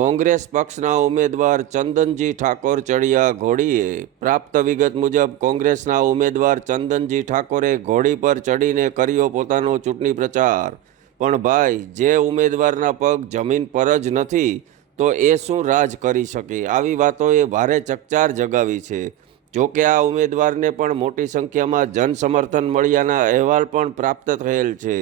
કોંગ્રેસ પક્ષના ઉમેદવાર ચંદનજી ઠાકોર ચડિયા ઘોડીએ. પ્રાપ્ત વિગત મુજબ કોંગ્રેસના ઉમેદવાર ચંદનજી ઠાકોરે ઘોડી પર ચડીને કર્યો પોતાનો ચૂંટણી પ્રચાર. પણ ભાઈ, જે ઉમેદવારના પગ જમીન પર જ નથી તો એ શું રાજ કરી શકે? આવી વાતોએ ભારે ચકચાર જગાવી છે. જોકે આ ઉમેદવારને પણ મોટી સંખ્યામાં જનસમર્થન મળ્યાના અહેવાલ પણ પ્રાપ્ત થયેલ છે.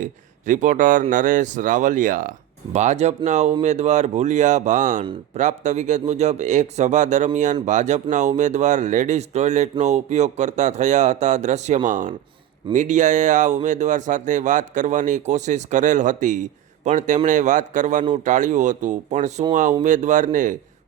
રિપોર્ટર નરેશ રાવલિયા. ભાજપના ઉમેદવાર ભૂલ્યા ભાન. પ્રાપ્ત વિગત મુજબ એક સભા દરમિયાન ભાજપના ઉમેદવાર લેડીઝ ટોયલેટનો ઉપયોગ કરતા થયા હતા દ્રશ્યમાન. મીડિયાએ આ ઉમેદવાર સાથે વાત કરવાની કોશિશ કરેલ હતી, પણ તેમણે વાત કરવાનું ટાળ્યું હતું. પણ શું આ ઉમેદવારને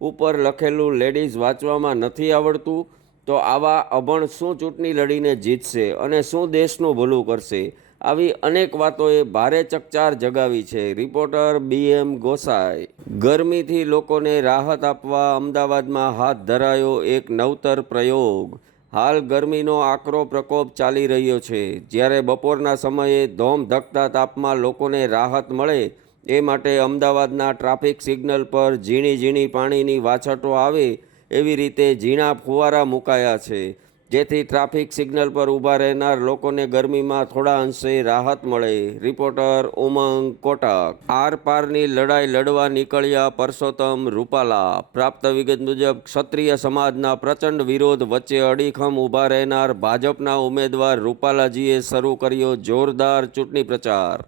ઉપર લખેલું લેડીઝ વાંચવામાં નથી આવડતું? તો આવા અભણ શું ચૂંટણી લડીને જીતશે અને શું દેશનું ભલું કરશે? આવી અનેક વાતોએ ભારે ચકચાર જગાવી છે. Reporter BM Gosai. ગરમીથી લોકોને રાહત આપવા અમદાવાદમાં હાથ ધરાયો એક નવતર પ્રયોગ. હાલ ગરમીનો આકરો પ્રકોપ ચાલી રહ્યો છે, જ્યારે બપોરના સમયે ધોમધકતા તાપમાં લોકોને રાહત મળે એ માટે અમદાવાદના ટ્રાફિક સિગ્નલ પર ઝીણી ઝીણી પાણીની વાછટો આવે એવી રીતે ઝીણા ફુવારા મુકાયા છે, જેથી ટ્રાફિક સિગ્નલ પર ઊભા રહેનાર લોકોને ગરમીમાં થોડા અંશે રાહત મળે. રિપોર્ટર ઉમંગ કોટક. આરપારની લડાઈ લડવા નીકળ્યા પરસોત્તમ રૂપાલા. પ્રાપ્ત વિગત મુજબ ક્ષત્રિય સમાજના પ્રચંડ વિરોધ વચ્ચે અડીખમ ઊભા રહેનાર ભાજપના ઉમેદવાર રૂપાલાજીએ શરૂ કર્યો જોરદાર ચૂંટણી પ્રચાર.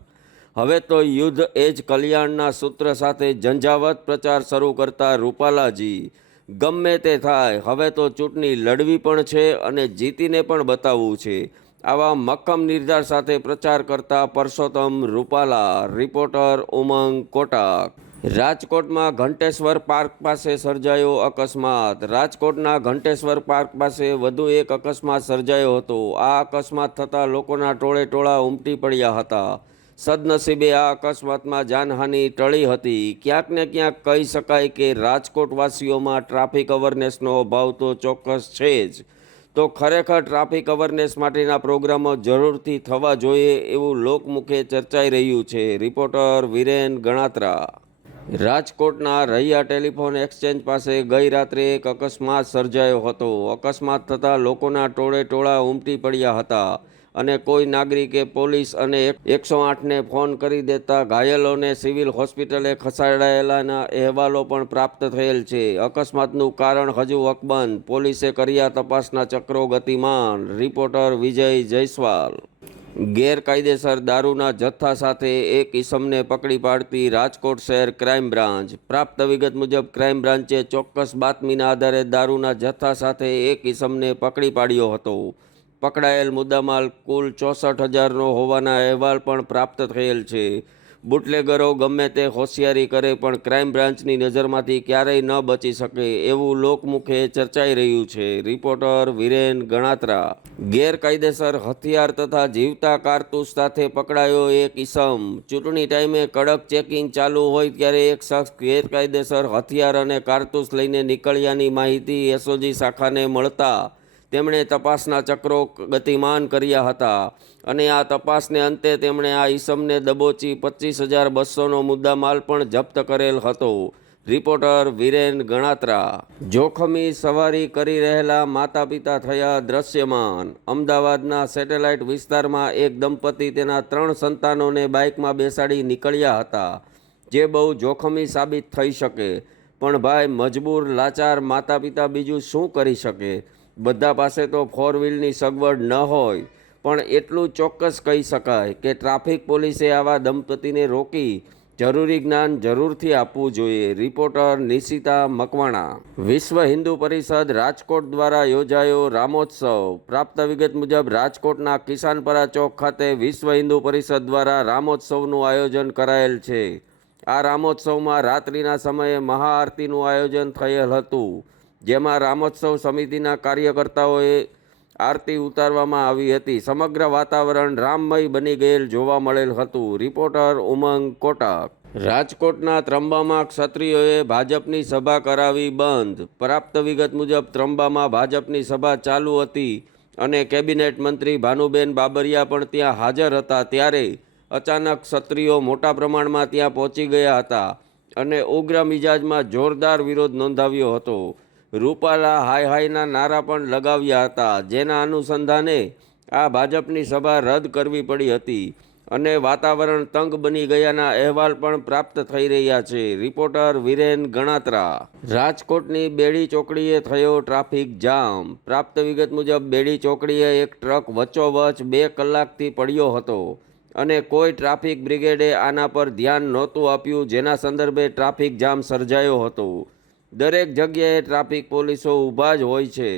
હવે તો યુદ્ધ એ જ કલ્યાણના સૂત્ર સાથે ઝંઝાવત પ્રચાર શરૂ કરતા રૂપાલાજી, ગમે તે થાય હવે તો ચૂંટણી લડવી પણ છે અને જીતીને પણ બતાવવું છે, આવા મક્કમ નિર્ધાર સાથે પ્રચાર કરતા પરસોત્તમ રૂપાલા. રિપોર્ટર ઉમંગ કોટક. રાજકોટમાં ઘંટેશ્વર પાર્ક પાસે સર્જાયો અકસ્માત. રાજકોટના ઘંટેશ્વર પાર્ક પાસે વધુ એક અકસ્માત સર્જાયો હતો. આ અકસ્માત થતાં લોકોના ટોળે ટોળા ઉમટી પડ્યા હતા. સદનસીબે આ અકસ્માતમાં જાનહાનિ ટળી હતી. ક્યાંક ને ક્યાંક કહી શકાય કે રાજકોટવાસીઓમાં ટ્રાફિક અવેરનેસનો અભાવ તો ચોક્કસ છે જ. તો ખરેખર ટ્રાફિક અવેરનેસ માટેના પ્રોગ્રામો જરૂરથી થવા જોઈએ એવું લોકમુખે ચર્ચાઈ રહ્યું છે. રિપોર્ટર વિરેન ગણાત્રા. રાજકોટના રૈયા ટેલિફોન એક્સચેન્જ પાસે ગઈ રાત્રે એક અકસ્માત સર્જાયો હતો. અકસ્માત થતાં લોકોના ટોળે ટોળા ઉમટી પડ્યા હતા અને કોઈ નાગરિકે પોલીસ અને 108ને ફોન કરી દેતા ઘાયલોને સિવિલ હોસ્પિટલે ખસેડાયેલાના અહેવાલો પણ પ્રાપ્ત થયેલ છે. અકસ્માતનું કારણ હજુ અકબંધ. પોલીસે કર્યા તપાસના ચક્રો ગતિમાન. રિપોર્ટર વિજય જયસ્વાલ. ગેરકાયદેસર દારૂના જથ્થા સાથે એક ઈસમને પકડી પાડતી રાજકોટ શહેર ક્રાઇમ બ્રાન્ચ. પ્રાપ્ત વિગત મુજબ ક્રાઇમ બ્રાન્ચે ચોક્કસ બાતમીના આધારે દારૂના જથ્થા સાથે એક ઈસમને પકડી પાડ્યો હતો. પકડાયેલ મુદ્દામાલ કુલ 64,000નો હોવાના અહેવાલ પણ પ્રાપ્ત થયેલ છે. બુટલેગરો ગમે તે હોશિયારી કરે પણ ક્રાઇમ બ્રાન્ચની નજરમાંથી ક્યારેય ન બચી શકે એવું લોકમુખે ચર્ચાઈ રહ્યું છે. રિપોર્ટર વિરેન ગણાત્રા. ગેરકાયદેસર હથિયાર તથા જીવતા કારતૂસ સાથે પકડાયો એક ઈસમ. ચૂંટણી ટાઈમે કડક ચેકિંગ ચાલુ હોય ત્યારે એક શખ્સ ગેરકાયદેસર હથિયાર અને કારતૂસ લઈને નીકળ્યાની માહિતી SOG શાખાને મળતા તેમણે તપાસના ચક્રો ગતિમાન કર્યા હતા અને આ તપાસને અંતે તેમણે આ ઈસમને દબોચી 25,200નો મુદ્દામાલ પણ જપ્ત કરેલ હતો. રિપોર્ટર વિરેન ગણાત્રા. જોખમી સવારી કરી રહેલા માતા પિતા થયા દ્રશ્યમાન. અમદાવાદના સેટેલાઇટ વિસ્તારમાં એક દંપતી તેના 3 સંતાનોને બાઇકમાં બેસાડી નીકળ્યા હતા, જે બહુ જોખમી સાબિત થઈ શકે. પણ ભાઈ, મજબૂર લાચાર માતા પિતા બીજું શું કરી શકે? બધા પાસે તો 4 વ્હીલની સગવડ ન હોય, પણ એટલું ચોક્કસ કહી શકાય કે ટ્રાફિક પોલીસે આવા દંપતીને રોકી જરૂરી જ્ઞાન જરૂરથી આપવું જોઈએ. રિપોર્ટર નિશિતા મકવાણા. વિશ્વ હિન્દુ પરિષદ રાજકોટ દ્વારા યોજાયો રામોત્સવ. પ્રાપ્ત વિગત મુજબ રાજકોટના કિસાનપરા ચોક ખાતે વિશ્વ હિન્દુ પરિષદ દ્વારા રામોત્સવનું આયોજન કરાયેલ છે. આ રામોત્સવમાં રાત્રિના સમયે મહાઆરતીનું આયોજન થયેલ હતું, જેમાં રામોત્સવ સમિતિના કાર્યકર્તાઓએ આરતી ઉતારવામાં આવી હતી. સમગ્ર વાતાવરણ રામમય બની ગયેલ જોવા મળેલ હતું. રિપોર્ટર ઉમંગ કોટક. રાજકોટના ત્રંબામાં ક્ષત્રિયોએ ભાજપની સભા કરાવી બંધ. પ્રાપ્ત વિગત મુજબ ત્રંબામાં ભાજપની સભા ચાલુ હતી અને કેબિનેટ મંત્રી ભાનુબેન બાબરિયા પણ ત્યાં હાજર હતા, ત્યારે અચાનક ક્ષત્રિયો મોટા પ્રમાણમાં ત્યાં પહોંચી ગયા હતા અને ઉગ્ર મિજાજમાં જોરદાર વિરોધ નોંધાવ્યો હતો. રૂપાલા હાય હાયના નારા પણ લગાવ્યા હતા, જેના અનુસંધાને આ ભાજપની સભા રદ કરવી પડી હતી અને વાતાવરણ તંગ બની ગયાના અહેવાલ પણ પ્રાપ્ત થઈ રહ્યા છે. રિપોર્ટર વિરેન ગણાત્રા. રાજકોટની બેડી ચોકડીએ થયો ટ્રાફિક જામ. પ્રાપ્ત વિગત મુજબ બેડી ચોકડીએ એક ટ્રક વચ્ચોવચ 2 કલાકથી પડ્યો હતો અને કોઈ ટ્રાફિક બ્રિગેડે આના પર ધ્યાન નહોતું આપ્યું, જેના સંદર્ભે ટ્રાફિક જામ સર્જાયો હતો. દરેક જગ્યાએ ટ્રાફિક પોલીસો ઊભા જ હોય છે,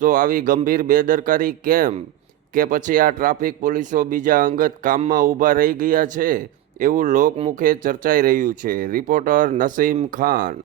તો આવી ગંભીર બેદરકારી કેમ? કે પછી આ ટ્રાફિક પોલીસો બીજા અંગત કામમાં ઊભા રહી ગયા છે, એવું લોકમુખે ચર્ચાઈ રહ્યું છે. રિપોર્ટર નસીમ ખાન.